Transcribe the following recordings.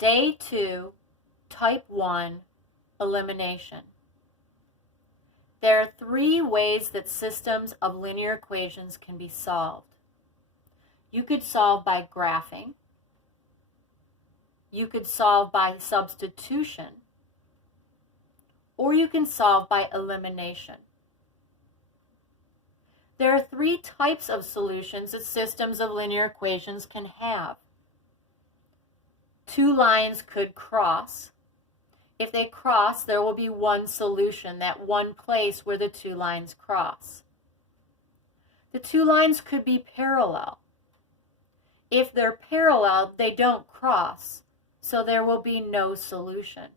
Day 2, Type 1, Elimination. There are 3 ways that systems of linear equations can be solved. You could solve by graphing. You could solve by substitution. Or you can solve by elimination. There are 3 types of solutions that systems of linear equations can have. 2 lines could cross. If they cross, there will be one solution, that one place where the 2 lines cross. The 2 lines could be parallel. If they're parallel, they don't cross, so there will be no solution.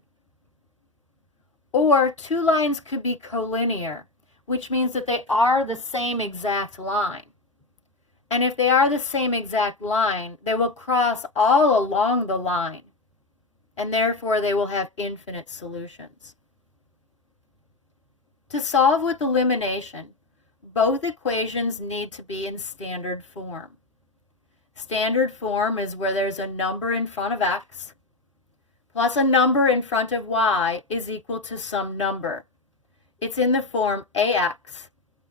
Or 2 lines could be collinear, which means that they are the same exact line. And if they are the same exact line, they will cross all along the line, and therefore they will have infinite solutions. To solve with elimination, both equations need to be in standard form. Standard form is where there's a number in front of x plus a number in front of y is equal to some number. It's in the form ax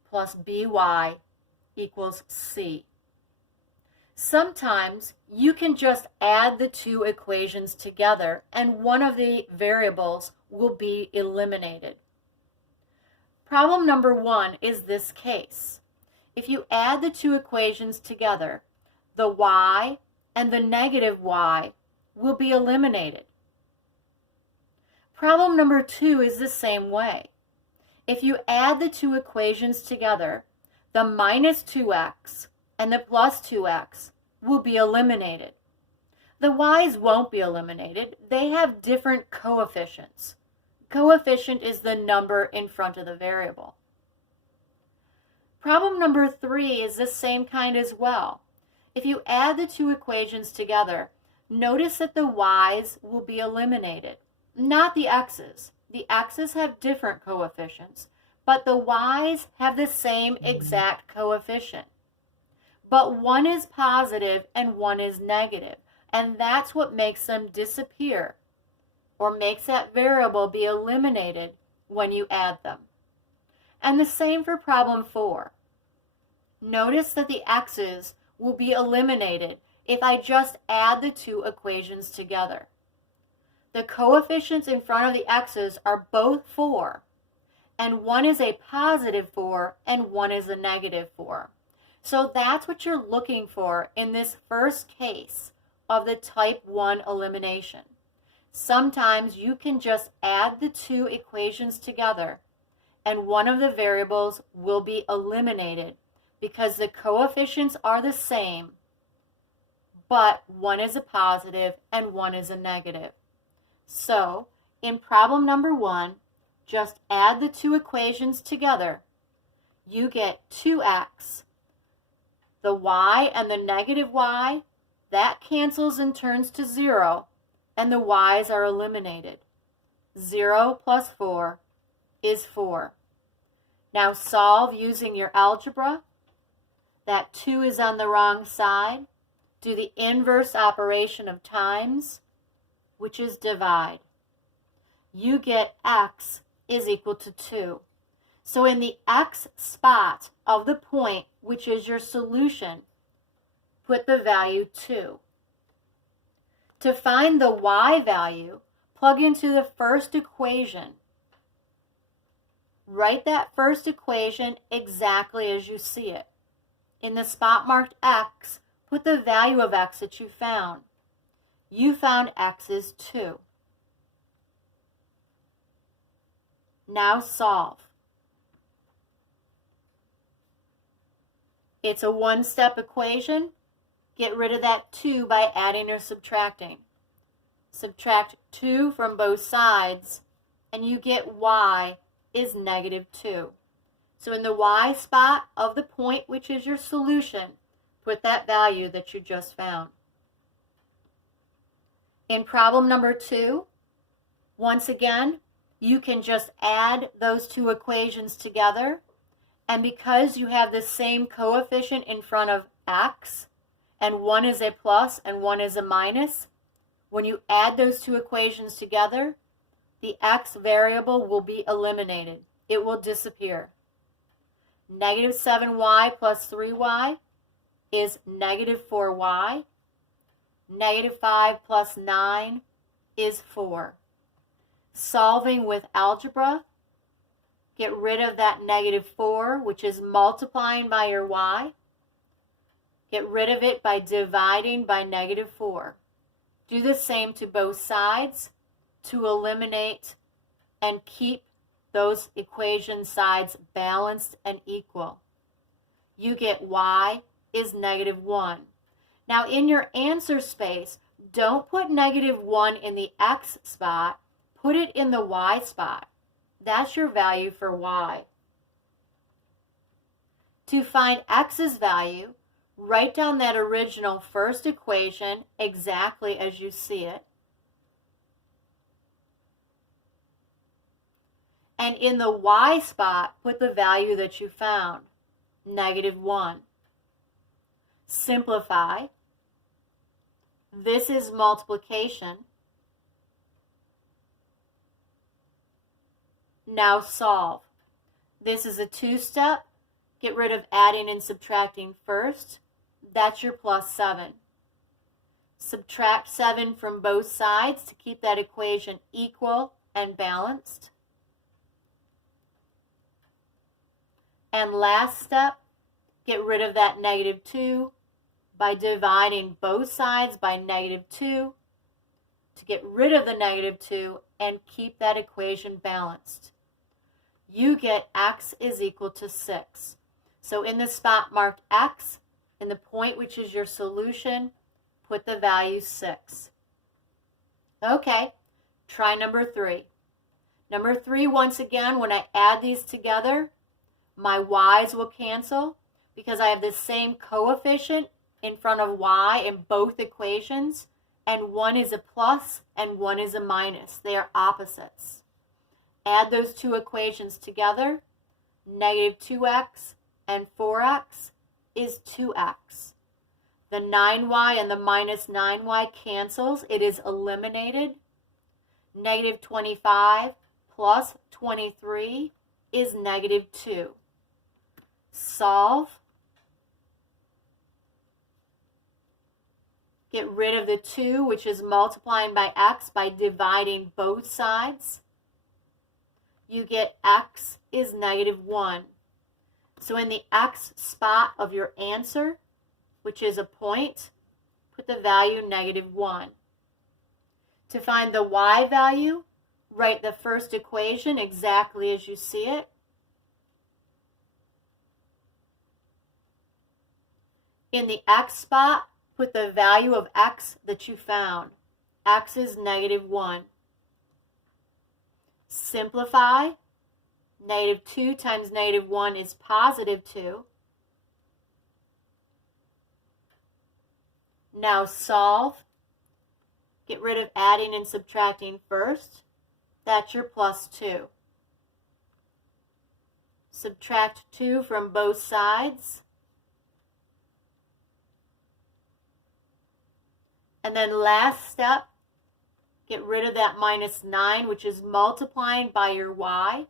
plus by equals c. Sometimes you can just add the 2 equations together and one of the variables will be eliminated. Problem number 1 is this case. If you add the 2 equations together, the y and the negative y will be eliminated. Problem number 2 is the same way. If you add the 2 equations together, the minus 2x and the plus 2x will be eliminated. The y's won't be eliminated. They have different coefficients. Coefficient is the number in front of the variable. Problem number 3 is the same kind as well. If you add the 2 equations together, notice that the y's will be eliminated, not the x's. The x's have different coefficients, but the y's have the same exact coefficient. But one is positive and one is negative, and that's what makes them disappear, or makes that variable be eliminated when you add them. And the same for problem 4. Notice that the x's will be eliminated if I just add the 2 equations together. The coefficients in front of the x's are both 4, and one is a positive 4 and one is a negative 4. So that's what you're looking for in this first case of the type 1 elimination. Sometimes you can just add the 2 equations together and one of the variables will be eliminated because the coefficients are the same, but one is a positive and one is a negative. So, in problem number 1, just add the 2 equations together. You get 2x. The y and the negative y, that cancels and turns to 0, and the y's are eliminated. 0 plus 4 is 4. Now solve using your algebra. That 2 is on the wrong side. Do the inverse operation of times, which is divide. You get x is equal to 2. So in the x spot of the point, which is your solution, put the value 2. To find the y value, plug into the first equation. Write that first equation exactly as you see it. In the spot marked x, put the value of x that you found. You found x is 2. Now solve. It's a one-step equation. Get rid of that 2 by adding or subtracting. Subtract 2 from both sides, and you get y is negative 2. So in the y spot of the point, which is your solution, put that value that you just found. In problem number 2, once again, you can just add those 2 equations together, and because you have the same coefficient in front of x, and one is a plus and one is a minus, When you add those two equations together, the x variable will be eliminated. It will disappear. Negative 7y plus 3y is negative 4y. Negative 5 plus 9 is 4. Solving with algebra, get rid of that negative 4, which is multiplying by your y. Get rid of it by dividing by negative 4. Do the same to both sides to eliminate and keep those equation sides balanced and equal. You get y is negative 1. Now in your answer space, don't put negative 1 in the x spot, put it in the y spot. That's your value for y. To find x's value, write down that original first equation exactly as you see it. And in the y spot, put the value that you found, negative 1. Simplify. This is multiplication. Now solve. This is a two-step. Get rid of adding and subtracting first. That's your plus 7. Subtract 7 from both sides to keep that equation equal and balanced. And last step, get rid of that negative 2 by dividing both sides by negative 2 to get rid of the negative 2 and keep that equation balanced. You get x is equal to 6. So in the spot marked x, in the point which is your solution, put the value 6. Okay, try number 3. Number 3, once again, when I add these together, my y's will cancel because I have the same coefficient in front of y in both equations, and one is a plus and one is a minus. They are opposites. Add those two equations together. Negative 2x and 4x is 2x. The 9y and the minus 9y cancels. It is eliminated. Negative 25 plus 23 is negative 2. Solve. Get rid of the 2, which is multiplying by x, by dividing both sides. You get x is negative 1. So in the x spot of your answer, which is a point, put the value negative 1. To find the y value, write the first equation exactly as you see it. In the x spot, put the value of x that you found. X is negative 1. Simplify. Negative 2 times negative 1 is positive 2. Now solve. Get rid of adding and subtracting first. That's your plus 2. Subtract 2 from both sides. And then last step, get rid of that minus 9, which is multiplying by your y,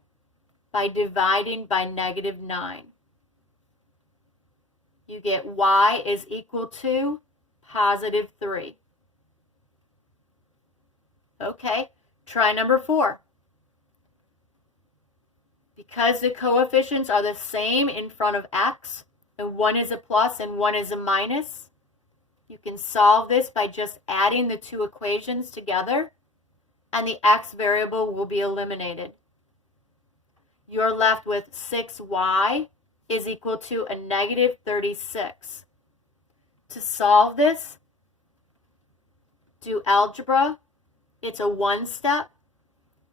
by dividing by negative 9. You get y is equal to positive 3. Okay, try number 4. Because the coefficients are the same in front of x, and one is a plus and one is a minus, you can solve this by just adding the two equations together, and the x variable will be eliminated. You're left with 6y is equal to a negative 36. To solve this, do algebra. It's a one-step.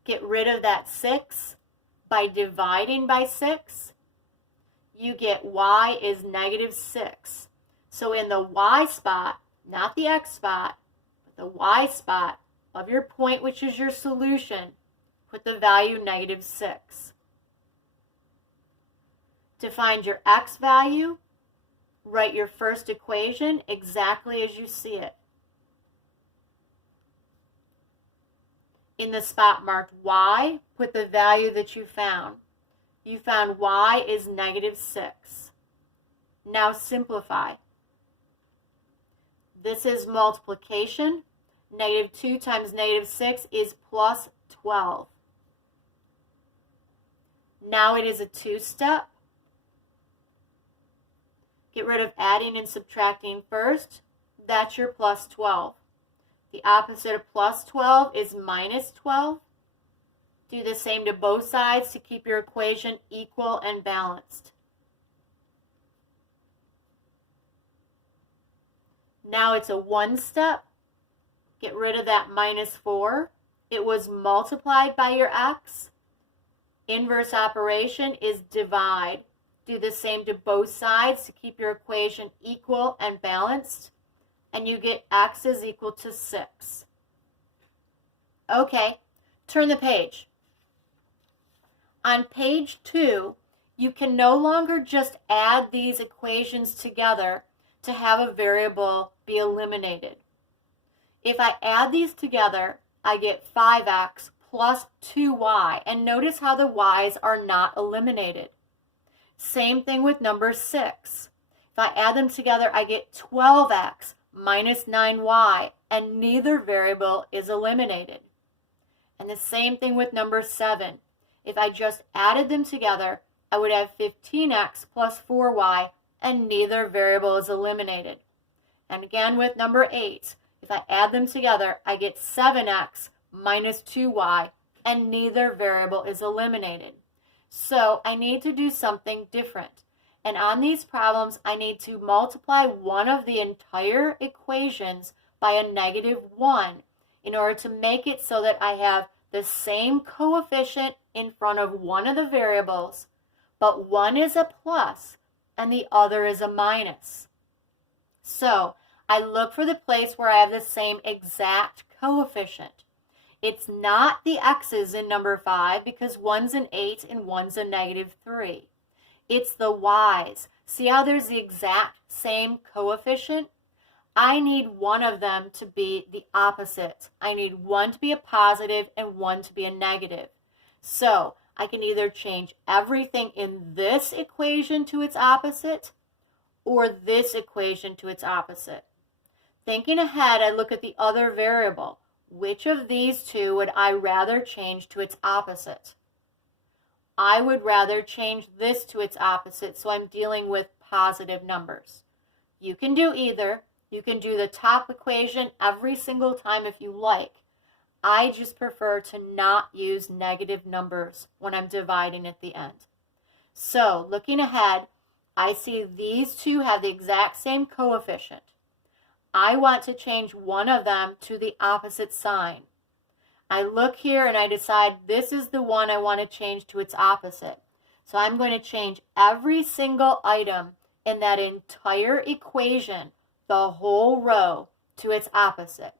Get rid of that 6 by dividing by 6. You get y is negative 6. So in the y spot, not the x spot, but the y spot of your point, which is your solution, put the value negative 6. To find your x value, write your first equation exactly as you see it. In the spot marked y, put the value that you found. You found y is -6. Now simplify. This is multiplication. -2 times -6 is +12. Now it is a two-step. Get rid of adding and subtracting first. That's your +12. The opposite of +12 is -12. Do the same to both sides to keep your equation equal and balanced. Now it's a one-step. Get rid of that -4. It was multiplied by your x. Inverse operation is divide. Do the same to both sides to keep your equation equal and balanced. And you get x is equal to 6. Okay, turn the page. On page 2, you can no longer just add these equations together to have a variable be eliminated. If I add these together, I get 5x plus 2y, and notice how the y's are not eliminated. Same thing with number 6. If I add them together, I get 12x minus 9y, and neither variable is eliminated. And the same thing with number 7. If I just added them together, I would have 15x plus 4y, and neither variable is eliminated. And again with number 8, if I add them together, I get 7x minus 2y, and neither variable is eliminated. So I need to do something different. And on these problems, I need to multiply one of the entire equations by a -1 in order to make it so that I have the same coefficient in front of one of the variables, but one is a plus and the other is a minus. So I look for the place where I have the same exact coefficient. It's not the x's in number 5 because one's an 8 and one's a -3. It's the y's. See how there's the exact same coefficient? I need one of them to be the opposite. I need one to be a positive and one to be a negative. So I can either change everything in this equation to its opposite or this equation to its opposite. Thinking ahead, I look at the other variable. Which of these two would I rather change to its opposite? I would rather change this to its opposite, so I'm dealing with positive numbers. You can do either. You can do the top equation every single time if you like. I just prefer to not use negative numbers when I'm dividing at the end. So, looking ahead, I see these two have the exact same coefficient. I want to change one of them to the opposite sign. I look here and I decide this is the one I want to change to its opposite. So I'm going to change every single item in that entire equation, the whole row, to its opposite.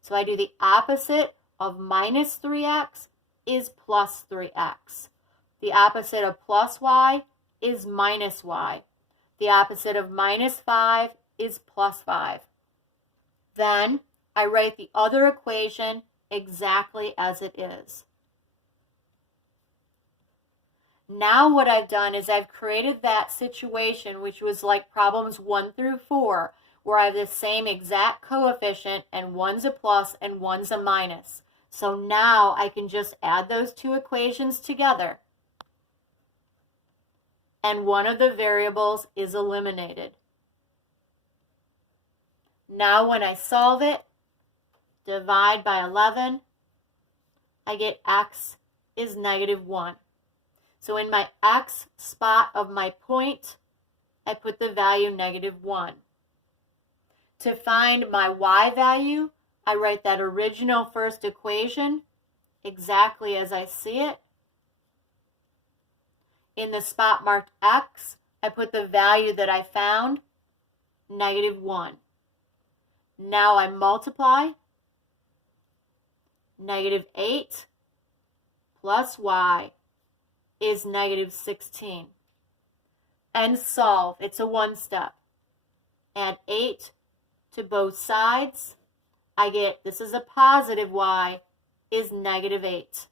So I do the opposite of -3x is plus 3x. The opposite of plus y is minus y. The opposite of -5 is plus 5. Then I write the other equation exactly as it is. Now what I've done is I've created that situation which was like problems 1 through 4, where I have the same exact coefficient and one's a plus and one's a minus. So now I can just add those two equations together and one of the variables is eliminated. Now when I solve it, divide by 11, I get x is -1. So in my x spot of my point, I put the value -1. To find my y value, I write that original first equation exactly as I see it. In the spot marked x, I put the value that I found, -1. Now I multiply. -8 plus y is -16. And solve. It's a one step. Add 8 to both sides. I get, this is a positive y, is -8.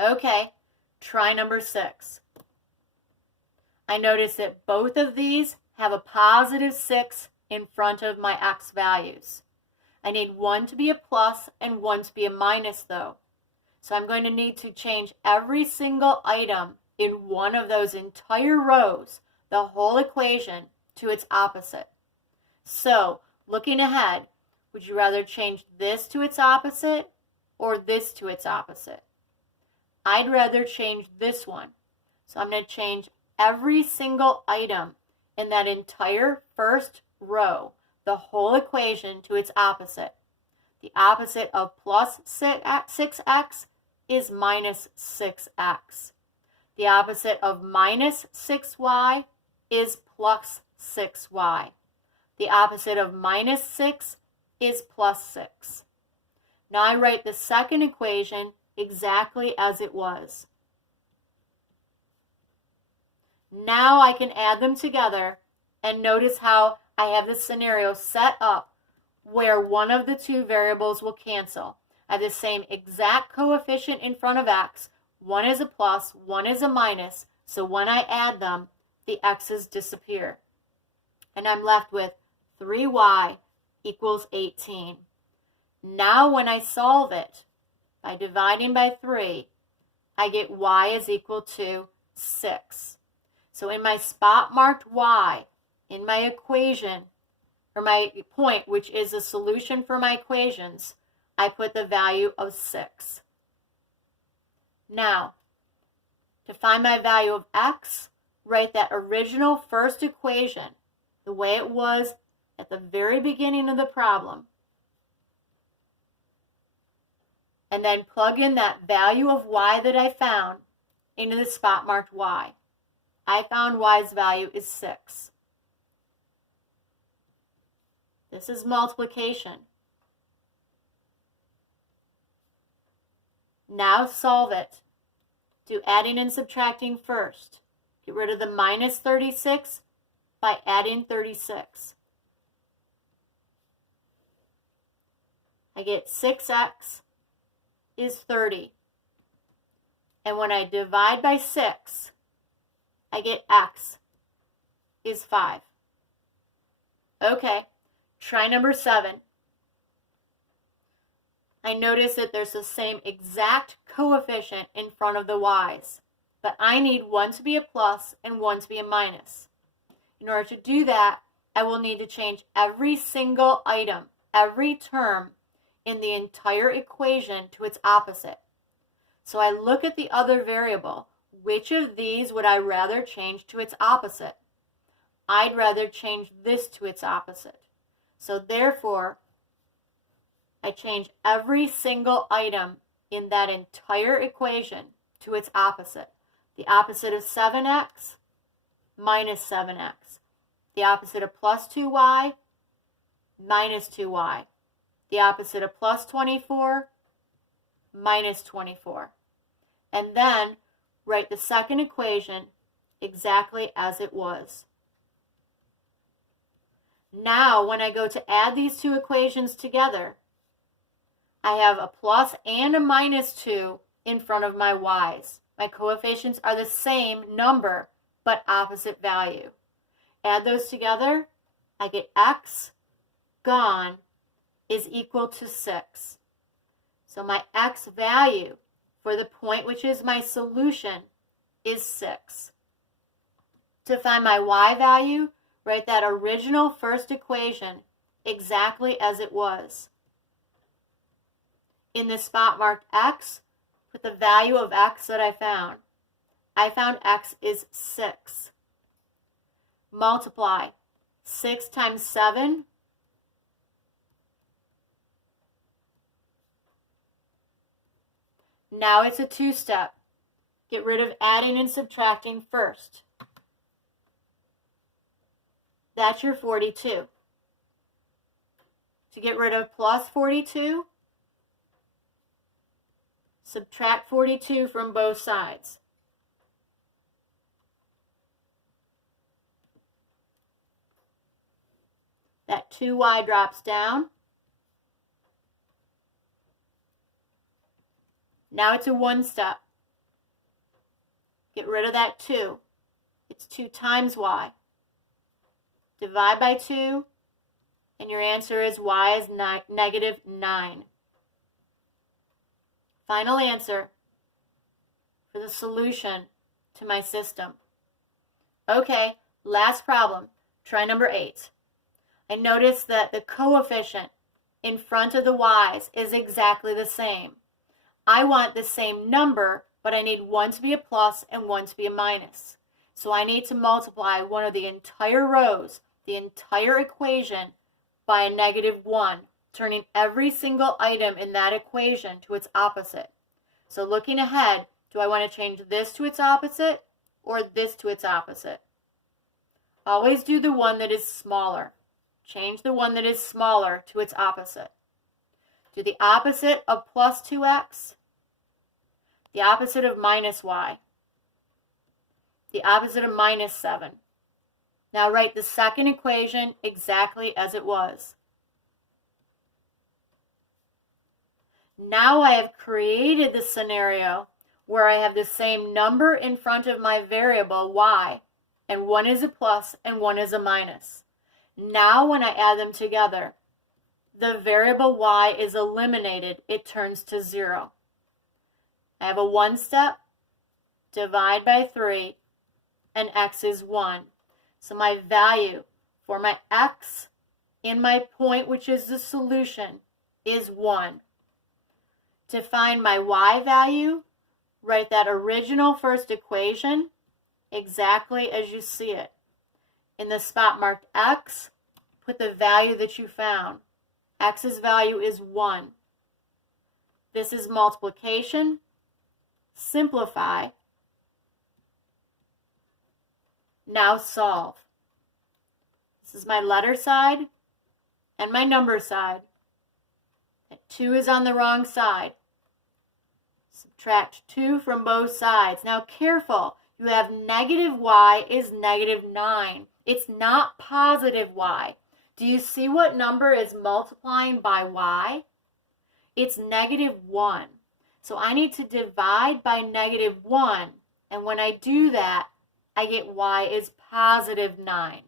Okay, try number 6. I notice that both of these have a +6 in front of my x values. I need one to be a plus and one to be a minus though. So I'm going to need to change every single item in one of those entire rows, the whole equation, to its opposite. So looking ahead, would you rather change this to its opposite or this to its opposite? I'd rather change this one. So I'm going to change every single item in that entire first row, the whole equation, to its opposite. The opposite of plus 6x is minus 6x. The opposite of minus 6y is plus 6y. The opposite of minus 6 is plus 6. Now I write the second equation exactly as it was. Now I can add them together and notice how I have this scenario set up where one of the two variables will cancel. I have the same exact coefficient in front of x. One is a plus, one is a minus. So when I add them, the x's disappear. And I'm left with 3y equals 18. Now when I solve it, by dividing by 3, I get y is equal to 6. So in my spot marked y, in my equation, or my point, which is a solution for my equations, I put the value of 6. Now, to find my value of x, write that original first equation the way it was at the very beginning of the problem. And then plug in that value of y that I found into the spot marked y. I found y's value is 6. This is multiplication. Now solve it. Do adding and subtracting first. Get rid of the minus 36 by adding 36. I get 6x is 30. And when I divide by 6, I get x is 5. Okay, try number 7. I notice that there's the same exact coefficient in front of the y's, but I need one to be a plus and one to be a minus. In order to do that, I will need to change every single item, every term in the entire equation to its opposite. So I look at the other variable. Which of these would I rather change to its opposite? I'd rather change this to its opposite. So therefore, I change every single item in that entire equation to its opposite. The opposite of 7x, minus 7x. The opposite of plus 2y, minus 2y. The opposite of plus 24, minus 24. And then write the second equation exactly as it was. Now, when I go to add these two equations together, I have a plus and a minus 2 in front of my y's. My coefficients are the same number, but opposite value. Add those together, I get x gone is equal to 6. So my x value for the point which is my solution is 6. To find my y value, write that original first equation exactly as it was. In the spot marked x, put the value of x that I found. I found x is 6. Multiply 6 times 7. Now it's a two-step. Get rid of adding and subtracting first. That's your 42. To get rid of plus 42, subtract 42 from both sides. That 2y drops down. Now it's a 1 step. Get rid of that 2. It's 2 times y. Divide by 2, and your answer is y is negative 9. Final answer for the solution to my system. Okay, last problem. Try number 8. I notice that the coefficient in front of the y's is exactly the same. I want the same number, but I need one to be a plus and one to be a minus. So I need to multiply one of the entire rows, the entire equation, by a negative 1, turning every single item in that equation to its opposite. So looking ahead, do I want to change this to its opposite or this to its opposite? Always do the one that is smaller. Change the one that is smaller to its opposite. Do the opposite of plus 2x, the opposite of minus y, the opposite of minus 7. Now write the second equation exactly as it was. Now I have created the scenario where I have the same number in front of my variable y, and one is a plus and one is a minus. Now when I add them together, the variable y is eliminated. It turns to 0. I have a 1 step, divide by 3, and x is 1. So my value for my x in my point, which is the solution, is 1. To find my y value, write that original first equation exactly as you see it. In the spot marked x, put the value that you found. X's value is 1. This is multiplication. Simplify. Now solve. This is my letter side and my number side. 2 is on the wrong side. Subtract 2 from both sides. Now careful, you have negative y is negative 9. It's not positive y. Do you see what number is multiplying by y? It's negative 1. So I need to divide by negative 1. And when I do that, I get y is positive 9.